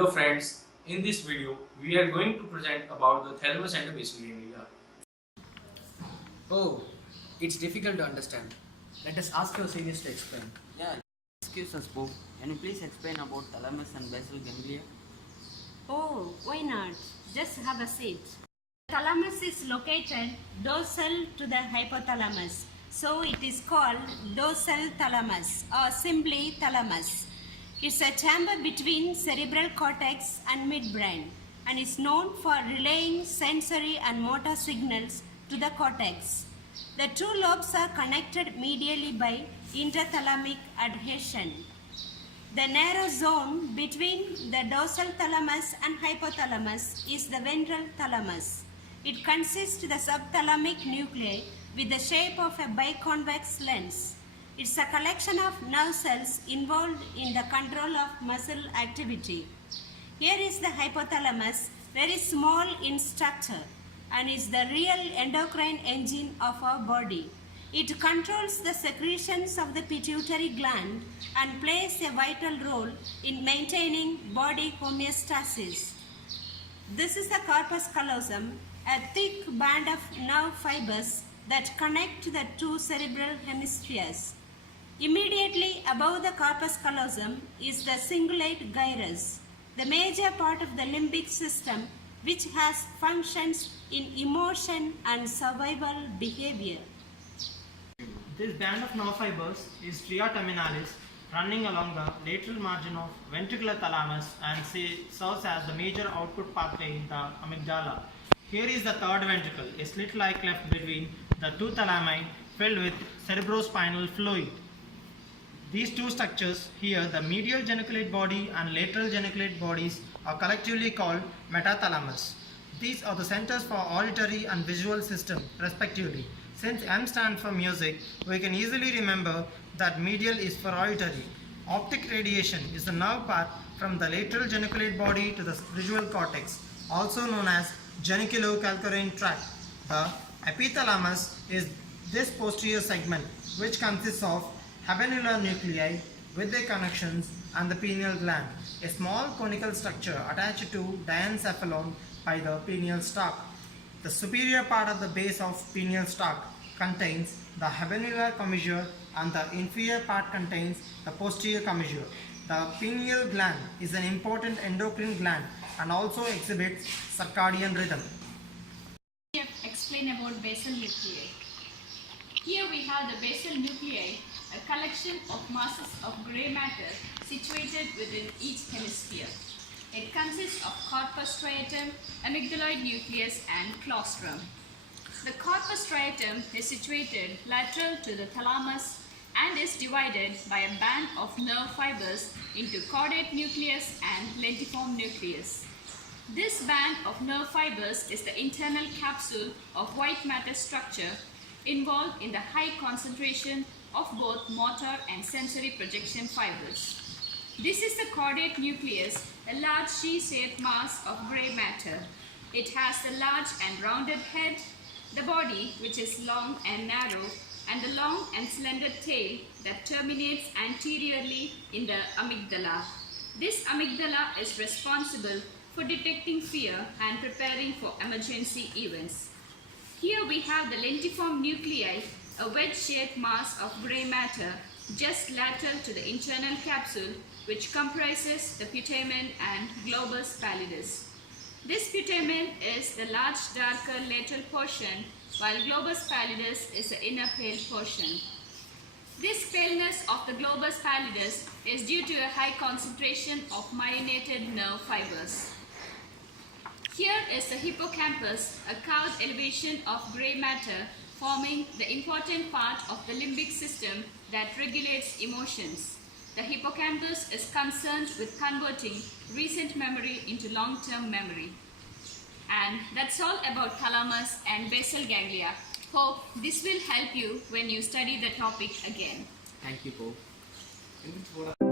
Hello friends, in this video we are going to present about the thalamus and the basal ganglia. Oh, it's difficult to understand. Let us ask your seniors to explain. Yeah, excuse us, Pope. Can you please explain about thalamus and basal ganglia? Oh, why not? Just have a seat. Thalamus is located dorsal to the hypothalamus, so it is called dorsal thalamus or simply thalamus. It's a chamber between cerebral cortex and midbrain and is known for relaying sensory and motor signals to the cortex. The two lobes are connected medially by interthalamic adhesion. The narrow zone between the dorsal thalamus and hypothalamus is the ventral thalamus. It consists of the subthalamic nuclei with the shape of a biconvex lens. It's a collection of nerve cells involved in the control of muscle activity. Here is the hypothalamus, very small in structure, and is the real endocrine engine of our body. It controls the secretions of the pituitary gland and plays a vital role in maintaining body homeostasis. This is the corpus callosum, a thick band of nerve fibers that connect the two cerebral hemispheres. Immediately above the corpus callosum is the cingulate gyrus, the major part of the limbic system which has functions in emotion and survival behavior. This band of nerve fibers is stria terminalis running along the lateral margin of ventricular thalamus and serves as the major output pathway in the amygdala. Here is the third ventricle, a slit-like cleft between the two thalami filled with cerebrospinal fluid. These two structures here, the medial geniculate body and lateral geniculate bodies, are collectively called metathalamus. These are the centers for auditory and visual system respectively. Since M stands for music, we can easily remember that medial is for auditory. Optic radiation is the nerve path from the lateral geniculate body to the visual cortex, also known as geniculocalcarine tract. The epithalamus is this posterior segment which consists of habenular nuclei with their connections and the pineal gland, a small conical structure attached to diencephalon by the pineal stalk. The superior part of the base of pineal stalk contains the habenular commissure and the inferior part contains the posterior commissure. The pineal gland is an important endocrine gland and also exhibits circadian rhythm. Explain about basal nuclei. Here we have the basal nuclei, a collection of masses of grey matter situated within each hemisphere. It consists of corpus striatum, amygdaloid nucleus and claustrum. The corpus striatum is situated lateral to the thalamus and is divided by a band of nerve fibers into caudate nucleus and lentiform nucleus. This band of nerve fibers is the internal capsule of white matter structure involved in the high concentration of both motor and sensory projection fibers. This is the caudate nucleus, a large sheet-shaped mass of grey matter. It has a large and rounded head, the body which is long and narrow, and the long and slender tail that terminates anteriorly in the amygdala. This amygdala is responsible for detecting fear and preparing for emergency events. Here we have the lentiform nuclei, a wedge-shaped mass of grey matter just lateral to the internal capsule which comprises the putamen and globus pallidus. This putamen is the large darker lateral portion while globus pallidus is the inner pale portion. This paleness of the globus pallidus is due to a high concentration of myelinated nerve fibers. Here is the hippocampus, a curved elevation of grey matter forming the important part of the limbic system that regulates emotions. The hippocampus is concerned with converting recent memory into long-term memory. And that's all about thalamus and basal ganglia. Hope this will help you when you study the topic again. Thank you, Pope.